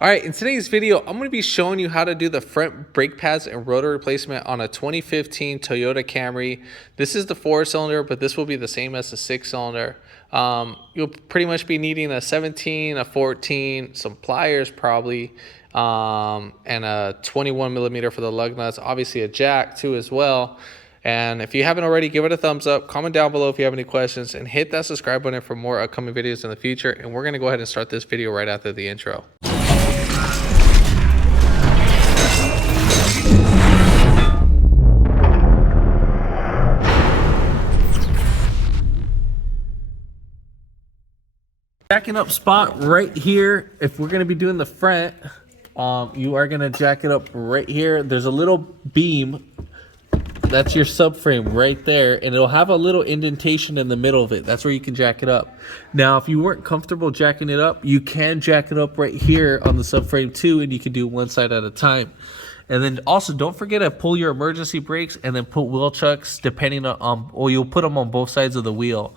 All right, in today's video, I'm going to be showing you how to do the front brake pads and rotor replacement on a 2015 Toyota Camry. This is the 4-cylinder, but this will be the same as the 6-cylinder. You'll pretty much be needing a 17, a 14, some pliers probably, and a 21 millimeter for the lug nuts, obviously a jack too as well. And if you haven't already, give it a thumbs up, comment down below if you have any questions, and hit that subscribe button for more upcoming videos in the future. And we're going to go ahead and start this video right after the intro. Jacking up spot right here. If we're going to be doing the front, you are going to jack it up right here. There's a little beam. That's your subframe right there, and it'll have a little indentation in the middle of it. That's where you can jack it up. Now, if you weren't comfortable jacking it up, you can jack it up right here on the subframe too, and you can do one side at a time. And then also, don't forget to pull your emergency brakes and then put wheel chucks, depending on, or you'll put them on both sides of the wheel.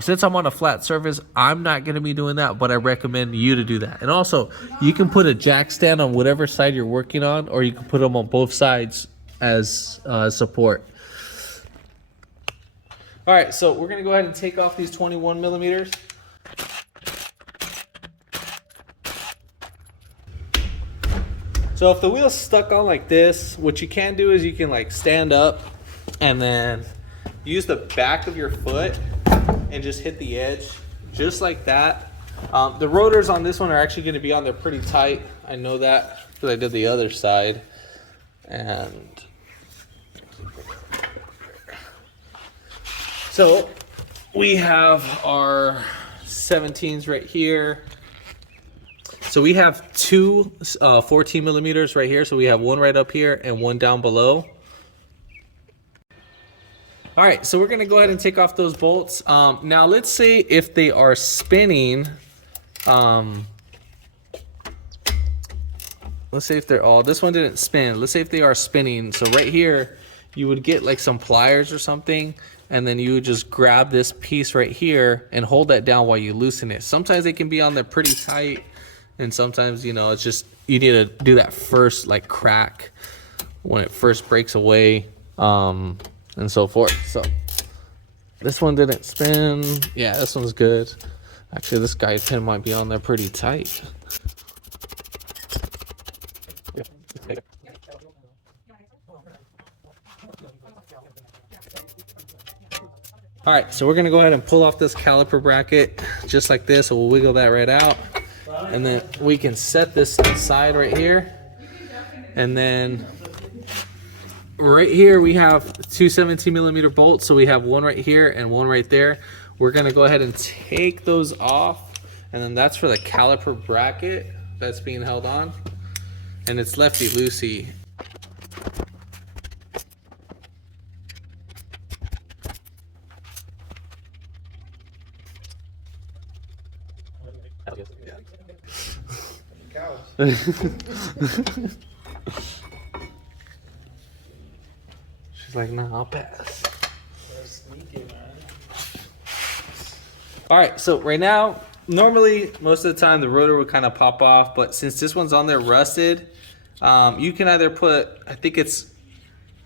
Since I'm on a flat surface, I'm not going to be doing that, but I recommend you to do that. And also, you can put a jack stand on whatever side you're working on, or you can put them on both sides as support. All right, so we're going to go ahead and take off these 21 millimeters. So if the wheel's stuck on like this, what you can do is you can like stand up and then use the back of your foot and just hit the edge just like that. The rotors on this one are actually going to be on there pretty tight. I know that because I did the other side. And so we have our 17s right here. So we have two 14 millimeters right here. So we have one right up here and one down below. All right, so we're gonna go ahead and take off those bolts. Now let's say if they are spinning, let's say if they're all, this one didn't spin. Let's say if they are spinning. So right here, you would get like some pliers or something, and then you would just grab this piece right here and hold that down while you loosen it. Sometimes they can be on there pretty tight, and sometimes, you know, it's just, you need to do that first like crack when it first breaks away, and so forth. So this one didn't spin. Yeah, this one's good. Actually, this guide pin might be on there pretty tight. All right, so we're gonna go ahead and pull off this caliper bracket just like this. So we'll wiggle that right out, and then we can set this aside right here. And then right here we have two 17 millimeter bolts. So we have one right here and one right there. We're gonna go ahead and take those off, and then that's for the caliper bracket that's being held on, and it's lefty loosey. She's like, nah, I'll pass. All right, so right now, normally most of the time the rotor would kind of pop off, but since this one's on there rusted, you can either put, I think it's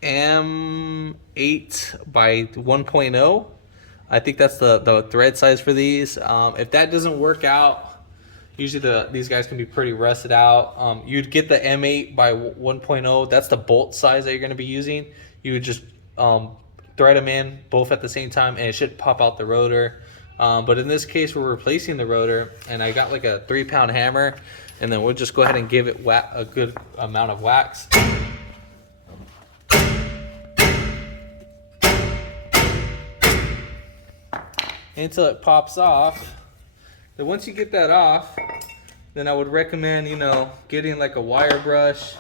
M8 by 1.0. I think that's the thread size for these. If that doesn't work out, usually these guys can be pretty rusted out. You'd get the M8 by 1.0. That's the bolt size that you're going to be using. You would just thread them in both at the same time, and it should pop out the rotor. But in this case, we're replacing the rotor, and I got like a 3-pound hammer, and then we'll just go ahead and give it a good amount of wax. Until it pops off. Then once you get that off, then I would recommend, you know, getting like a wire brush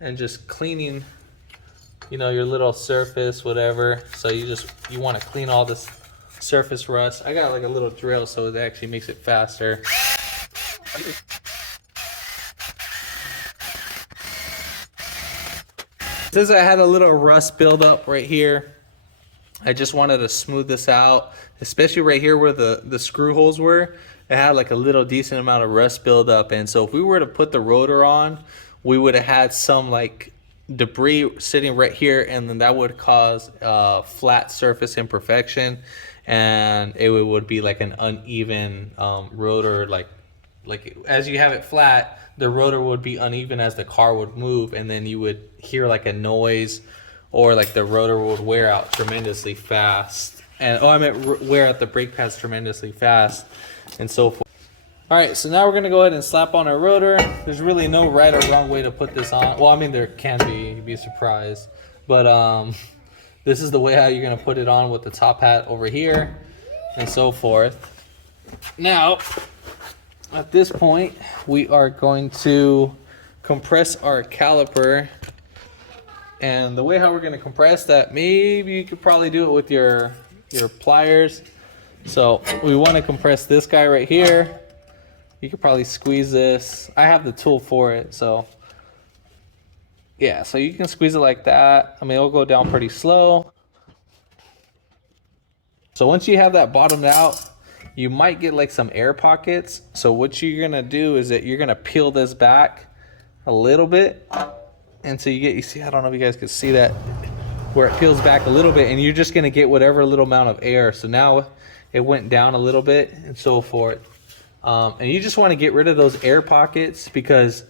and just cleaning, you know, your little surface, whatever. So you want to clean all this surface rust. I got like a little drill, so it actually makes it faster. Since I had a little rust buildup right here, I just wanted to smooth this out, especially right here where the screw holes were. it had like a little decent amount of rust buildup. And so if we were to put the rotor on, we would have had some like debris sitting right here, and then that would cause flat surface imperfection, and it would be like an uneven rotor. Like as you have it flat, the rotor would be uneven as the car would move, and then you would hear like a noise, or like the rotor would wear out tremendously fast. And I meant wear out the brake pads tremendously fast, and so forth. All right, so now we're gonna go ahead and slap on our rotor. There's really no right or wrong way to put this on. Well, I mean, there can be, you'd be surprised. But this is the way how you're gonna put it on, with the top hat over here and so forth. Now, at this point, we are going to compress our caliper. And the way how we're gonna compress that, maybe you could probably do it with your pliers. So we wanna compress this guy right here. You could probably squeeze this. I have the tool for it, so yeah, so you can squeeze it like that. I mean, it'll go down pretty slow. So once you have that bottomed out, you might get like some air pockets. So what you're gonna do is that you're gonna peel this back a little bit, and so you see, I don't know if you guys can see that, where it peels back a little bit, and you're just gonna get whatever little amount of air. So now it went down a little bit and so forth. And you just want to get rid of those air pockets, because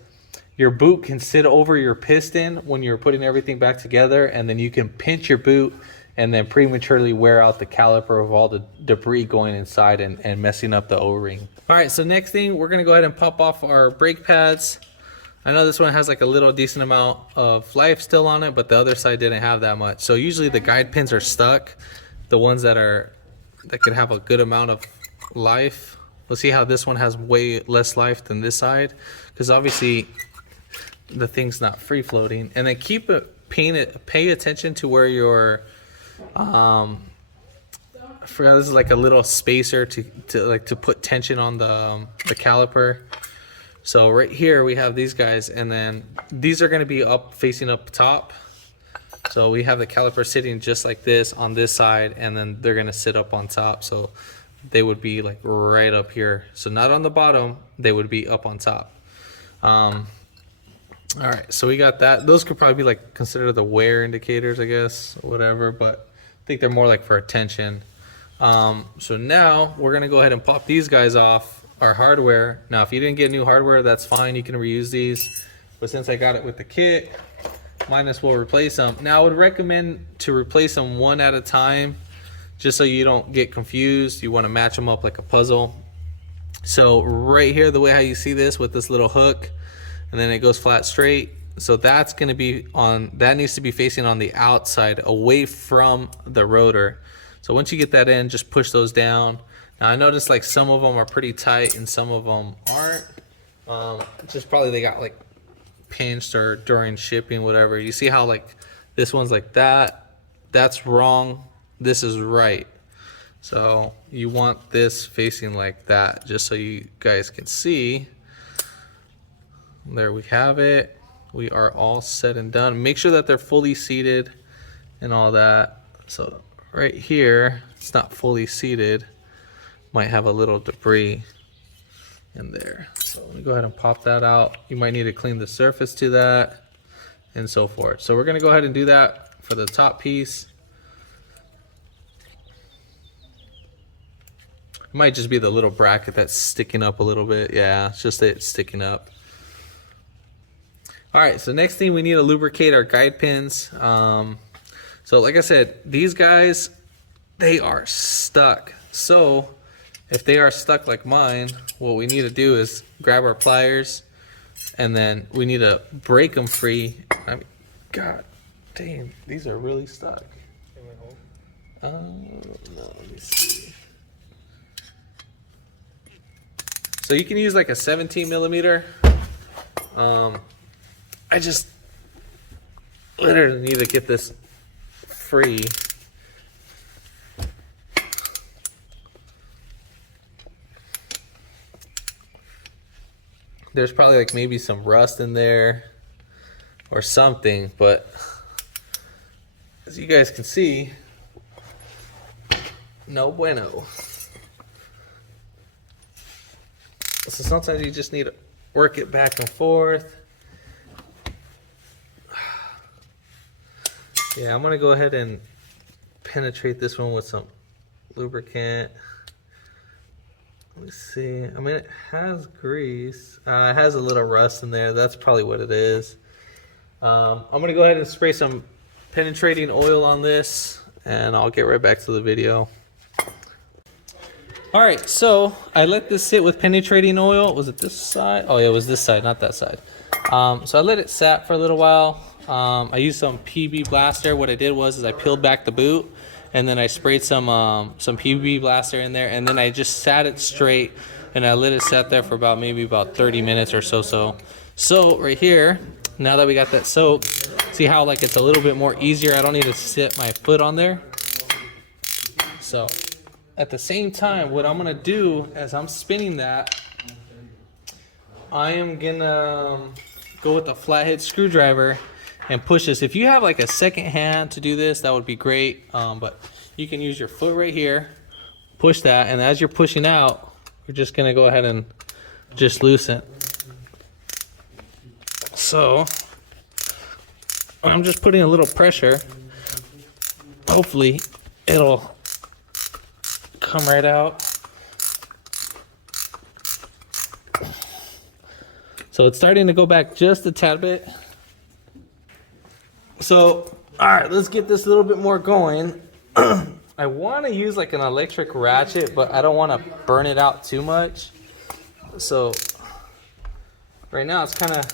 your boot can sit over your piston when you're putting everything back together, and then you can pinch your boot and then prematurely wear out the caliper of all the debris going inside and messing up the O-ring. All right, so next thing, we're going to go ahead and pop off our brake pads. I know this one has like a little decent amount of life still on it, but the other side didn't have that much. So usually the guide pins are stuck, the ones that could have a good amount of life. We'll see how this one has way less life than this side, because obviously the thing's not free floating. And then pay attention to where your I forgot, this is like a little spacer to put tension on the caliper. So right here we have these guys, and then these are going to be facing up top. So we have the caliper sitting just like this on this side, and then they're going to sit up on top. So they would be like right up here. So not on the bottom, they would be up on top. All right, so we got that. Those could probably be like considered the wear indicators, I guess, or whatever, but I think they're more like for attention. So now we're gonna go ahead and pop these guys off our hardware. Now, if you didn't get new hardware, that's fine, you can reuse these. But since I got it with the kit, might as well replace them. Now, I would recommend to replace them one at a time, just so you don't get confused. You want to match them up like a puzzle. So right here, the way how you see this with this little hook, and then it goes flat straight. So that's going to be that needs to be facing on the outside, away from the rotor. So once you get that in, just push those down. Now I noticed like some of them are pretty tight and some of them aren't. Just probably they got like pinched or during shipping, whatever. You see how like this one's like that? That's wrong. This is right. So you want this facing like that, just so you guys can see. There we have it. We are all set and done. Make sure that they're fully seated and all that. So right here, it's not fully seated. Might have a little debris in there. So let me go ahead and pop that out. You might need to clean the surface to that and so forth. So we're gonna go ahead and do that for the top piece. It might just be the little bracket that's sticking up a little bit. Yeah, it's just it sticking up. All right, so next thing, we need to lubricate our guide pins. So like I said, these guys, they are stuck. So if they are stuck like mine, what we need to do is grab our pliers, and then we need to break them free. I mean, God damn, these are really stuck. No, let me see. So you can use like a 17 millimeter. I just literally need to get this free. There's probably like maybe some rust in there or something, but as you guys can see, no bueno. So sometimes you just need to work it back and forth. Yeah, I'm gonna go ahead and penetrate this one with some lubricant. Let me see. I mean, it has grease. It has a little rust in there. That's probably what it is. I'm gonna go ahead and spray some penetrating oil on this, and I'll get right back to the video. All right, so I let this sit with penetrating oil. Was it this side? Oh yeah, it was this side, not that side. So I let it sat for a little while. I used some PB blaster. What I did was I peeled back the boot, and then I sprayed some PB blaster in there, and then I just sat it straight, and I let it sit there for maybe about 30 minutes or so. So right here, now that we got that soaked, see how like it's a little bit more easier. I don't need to sit my foot on there. So at the same time, what I'm gonna do as I'm spinning that, I am gonna go with a flathead screwdriver and push this. If you have like a second hand to do this, that would be great. But you can use your foot right here, push that, and as you're pushing out, you're just gonna go ahead and just loosen. So I'm just putting a little pressure. Hopefully it'll come right out. So it's starting to go back just a tad bit. So, all right, let's get this a little bit more going. I want to use like an electric ratchet, but I don't want to burn it out too much. So right now it's kind of,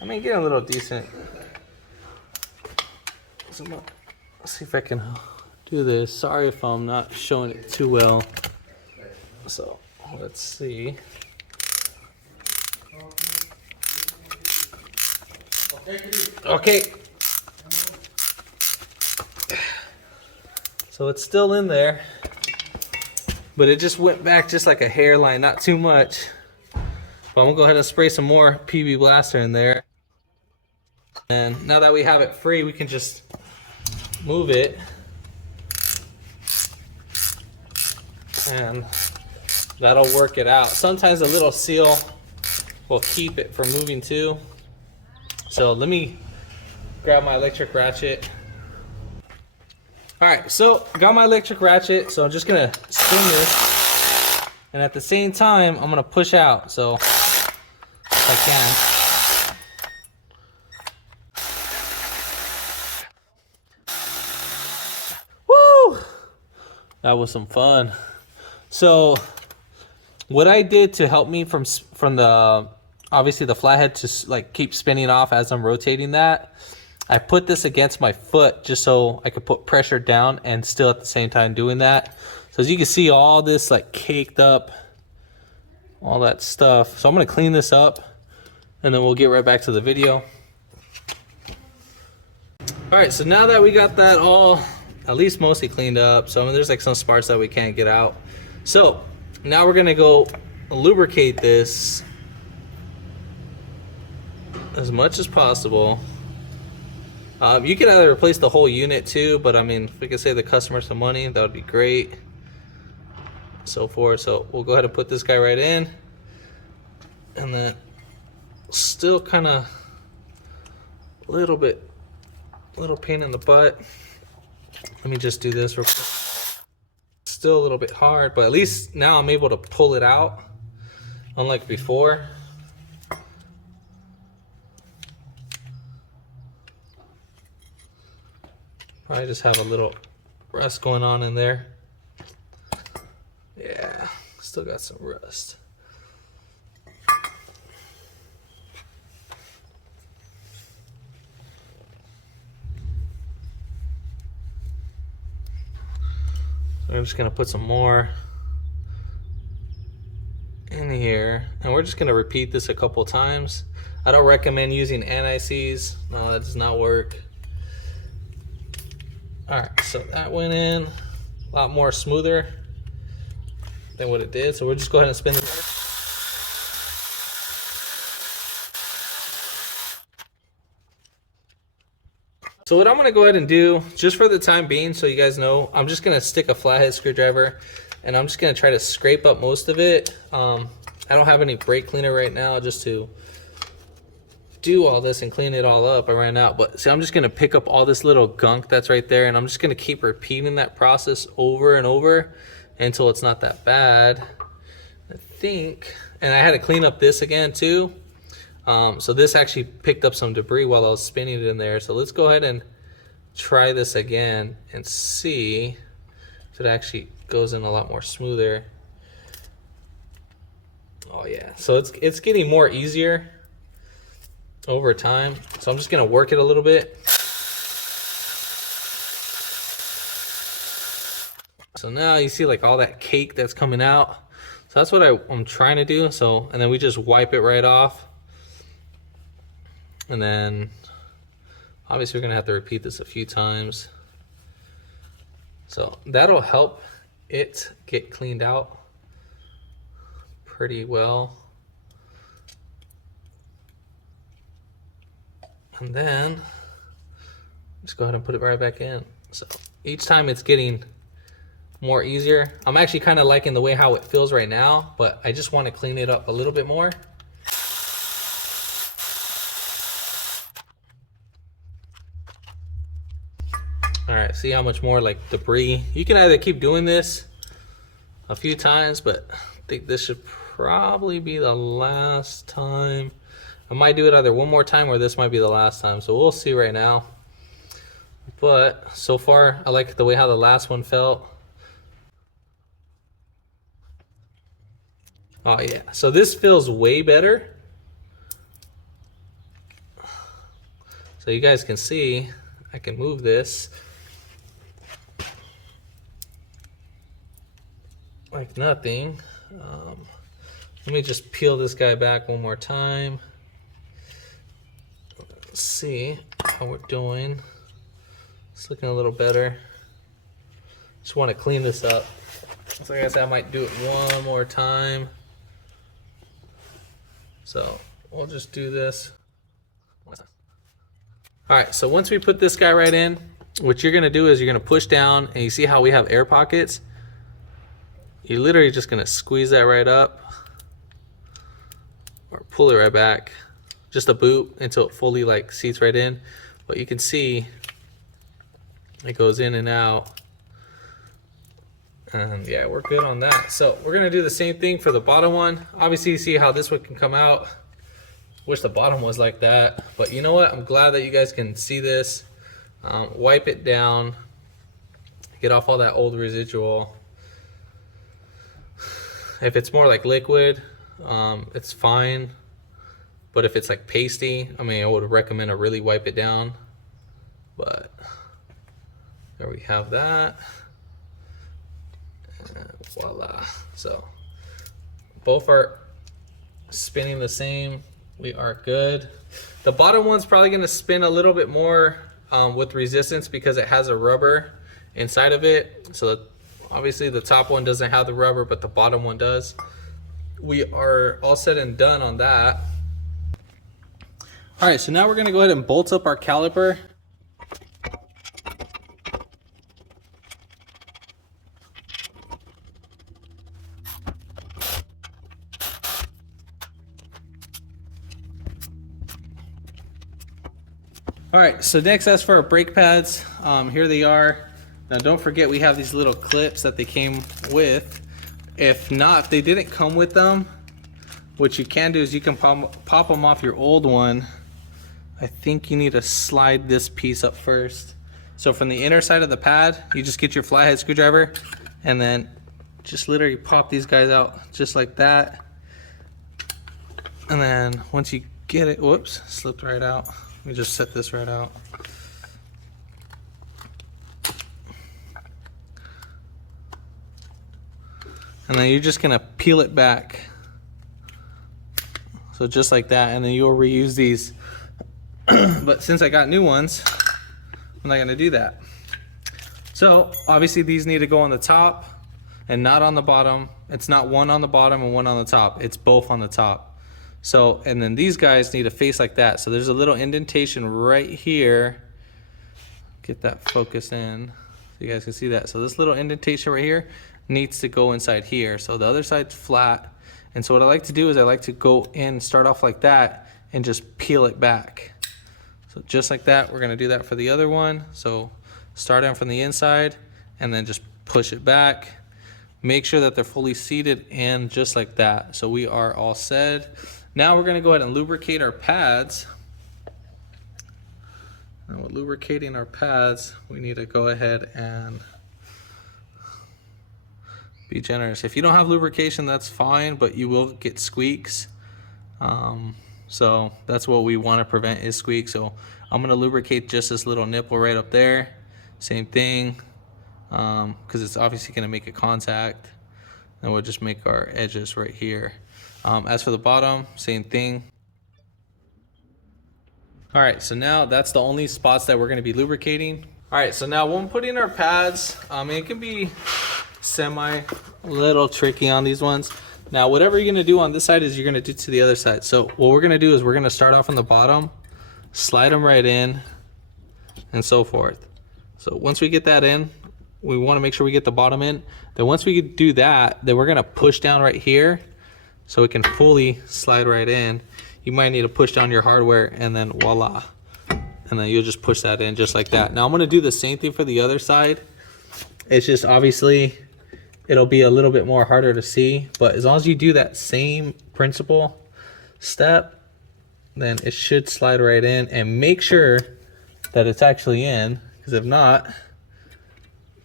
I mean, getting a little decent. So let's see if I can do this. Sorry if I'm not showing it too well. So let's see. Okay. So it's still in there, but it just went back just like a hairline, not too much. But I'm gonna go ahead and spray some more PB blaster in there. And now that we have it free, we can just move it. And that'll work it out. Sometimes a little seal will keep it from moving too. So let me grab my electric ratchet. All right, so got my electric ratchet. So I'm just gonna spin this, and at the same time, I'm gonna push out. So if I can. Woo! That was some fun. So what I did to help me from the obviously the flathead to like keep spinning off as I'm rotating that, I put this against my foot just so I could put pressure down and still at the same time doing that. So as you can see, all this like caked up, all that stuff. So I'm gonna clean this up and then we'll get right back to the video. All right, so now that we got that all at least mostly cleaned up, so I mean, there's like some parts that we can't get out. So now we're gonna go lubricate this as much as possible. You could either replace the whole unit too, but I mean, if we could save the customer some money, that would be great. So forth. So we'll go ahead and put this guy right in, and then still kind of a little pain in the butt. Let me just do this real quick. Still a little bit hard, but at least now I'm able to pull it out, unlike before. Probably just have a little rust going on in there. Yeah, still got some rust. So I'm just gonna put some more in here, and we're just gonna repeat this a couple times. I don't recommend using anti-seize. No, that does not work. All right, so that went in a lot more smoother than what it did. So we'll just go ahead and spin it. So what I'm gonna go ahead and do, just for the time being, so you guys know, I'm just gonna stick a flathead screwdriver and I'm just gonna try to scrape up most of it. I don't have any brake cleaner right now just to do all this and clean it all up. I ran out, but see, I'm just gonna pick up all this little gunk that's right there, and I'm just gonna keep repeating that process over and over until it's not that bad, I think. And I had to clean up this again too. So this actually picked up some debris while I was spinning it in there. So let's go ahead and try this again and see if it actually goes in a lot more smoother. Oh yeah, so it's getting more easier over time. So I'm just gonna work it a little bit. So now you see like all that cake that's coming out. So that's what I'm trying to do. So, and then we just wipe it right off. And then obviously we're gonna have to repeat this a few times. So that'll help it get cleaned out pretty well. And then just go ahead and put it right back in. So each time it's getting more easier. I'm actually kind of liking the way how it feels right now, but I just want to clean it up a little bit more. All right, see how much more like debris. You can either keep doing this a few times, but I think this should probably be the last time. I might do it either one more time or this might be the last time. So we'll see right now. But so far, I like the way how the last one felt. Oh yeah, so this feels way better. So you guys can see, I can move this like nothing. Let me just peel this guy back one more time. Let's see how we're doing. It's looking a little better. Just want to clean this up. So like I said, I might do it one more time. So we'll just do this. All right, so once we put this guy right in, what you're gonna do is you're gonna push down, and you see how we have air pockets? You're literally just gonna squeeze that right up or pull it right back. Just a boot until it fully like seats right in. But you can see it goes in and out. And yeah, we're good on that. So we're gonna do the same thing for the bottom one. Obviously you see how this one can come out. Wish the bottom was like that, but you know what? I'm glad that you guys can see this. Wipe it down, get off all that old residual. If it's more like liquid, it's fine. But if it's like pasty, I mean, I would recommend to really wipe it down. But there we have that. And voila. So both are spinning the same. We are good. The bottom one's probably going to spin a little bit more with resistance because it has a rubber inside of it. So obviously the top one doesn't have the rubber, but the bottom one does. We are all set and done on that. All right, so now we're going to go ahead and bolt up our caliper. All right, so next as for our brake pads, here they are. Now don't forget we have these little clips that they came with. If not, if they didn't come with them, what you can do is you can pop them off your old one. I think you need to slide this piece up first. So from the inner side of the pad, you just get your flathead screwdriver and then just literally pop these guys out just like that. And then once you get it, whoops, slipped right out. Let me just set this right out. And then you're just gonna peel it back. So just like that, and then you'll reuse these. But since I got new ones, I'm not gonna do that. So obviously these need to go on the top and not on the bottom. It's not one on the bottom and one on the top. It's both on the top. So, and then these guys need to face like that. So there's a little indentation right here. Get that focus in so you guys can see that. So this little indentation right here needs to go inside here. So the other side's flat. And so what I like to do is I like to go in, start off like that, and just peel it back. So just like that, we're gonna do that for the other one. So start in from the inside and then just push it back. Make sure that they're fully seated, and just like that. So we are all set. Now we're gonna go ahead and lubricate our pads. And with lubricating our pads, we need to go ahead and be generous. If you don't have lubrication, that's fine, but you will get squeaks. So that's what we want to prevent, is squeaks. So I'm gonna lubricate just this little nipple right up there. Same thing, because it's obviously gonna make a contact. And we'll just make our edges right here. As for the bottom, same thing. All right, so now that's the only spots that we're gonna be lubricating. All right, so now when putting our pads, it can be little tricky on these ones. Now, whatever you're gonna do on this side is you're gonna do to the other side. So what we're gonna do is we're gonna start off on the bottom, slide them right in, and so forth. So once we get that in, we wanna make sure we get the bottom in. Then once we do that, then we're gonna push down right here so it can fully slide right in. You might need to push down your hardware, and then voila. And then you'll just push that in just like that. Now I'm gonna do the same thing for the other side. It's just obviously it'll be a little bit more harder to see, but as long as you do that same principle step, then it should slide right in. And make sure that it's actually in, because if not,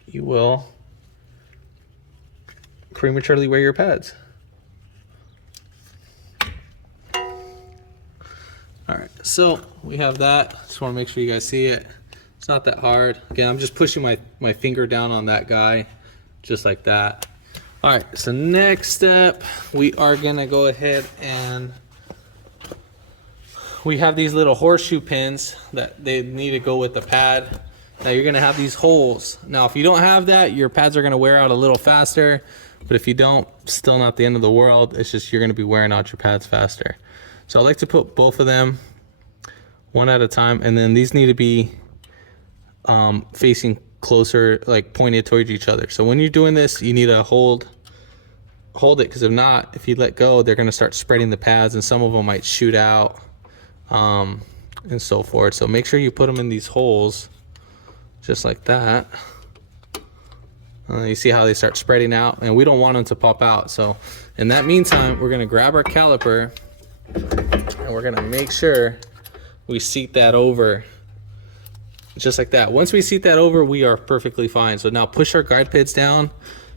you will prematurely wear your pads. All right, so we have that. Just want to make sure you guys see it. It's not that hard. Again, I'm just pushing my finger down on that guy, just like that. All right, so next step, we are gonna go ahead and we have these little horseshoe pins that they need to go with the pad. Now you're gonna have these holes. Now, if you don't have that, your pads are gonna wear out a little faster, but if you don't, still not the end of the world. It's just you're gonna be wearing out your pads faster. So I like to put both of them one at a time, and then these need to be facing closer, like pointed towards each other. So when you're doing this, you need to hold it, because if not, if you let go, they're gonna start spreading the pads, and some of them might shoot out, and so forth. So make sure you put them in these holes, just like that. You see how they start spreading out, and we don't want them to pop out. So in that meantime, we're gonna grab our caliper, and we're gonna make sure we seat that over just like that. Once we seat that over, we are perfectly fine. So now push our guide pins down,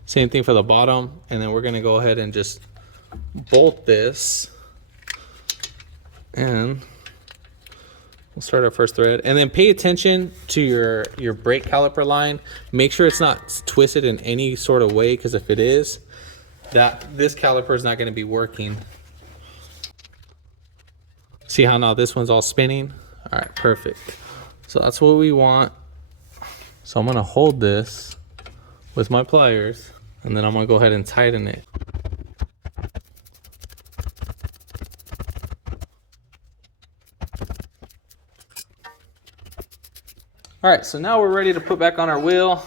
same thing for the bottom, and then we're gonna go ahead and just bolt this, and we'll start our first thread. And then pay attention to your brake caliper line. Make sure it's not twisted in any sort of way, because if it is, this caliper is not gonna be working. See how now this one's all spinning? All right, perfect. So that's what we want. So I'm gonna hold this with my pliers, and then I'm gonna go ahead and tighten it. All right, so now we're ready to put back on our wheel.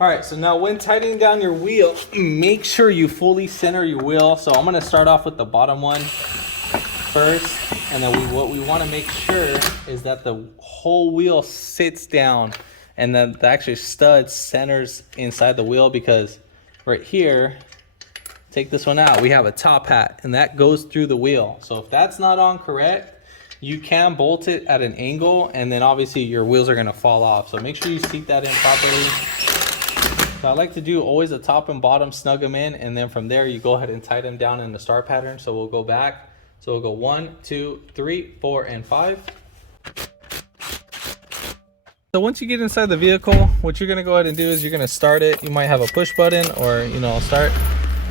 All right, so now when tightening down your wheel, make sure you fully center your wheel. So I'm gonna start off with the bottom one first, and then what we wanna make sure is that the whole wheel sits down, and then the actual stud centers inside the wheel, because right here, take this one out, we have a top hat, and that goes through the wheel. So if that's not on correct, you can bolt it at an angle, and then obviously your wheels are gonna fall off. So make sure you seat that in properly. So I like to do always the top and bottom, snug them in, and then from there you go ahead and tighten them down in the star pattern. So we'll go back. So we'll go 1, 2, 3, 4, and 5. So once you get inside the vehicle, what you're gonna go ahead and do is you're gonna start it. You might have a push button, or start.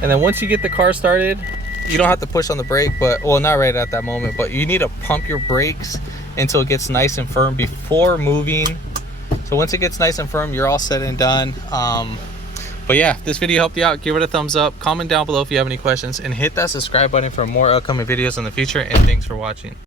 And then once you get the car started, you don't have to push on the brake, but well, not right at that moment, but you need to pump your brakes until it gets nice and firm before moving. So once it gets nice and firm, you're all set and done. But yeah, if this video helped you out, give it a thumbs up, comment down below if you have any questions, and hit that subscribe button for more upcoming videos in the future. And thanks for watching.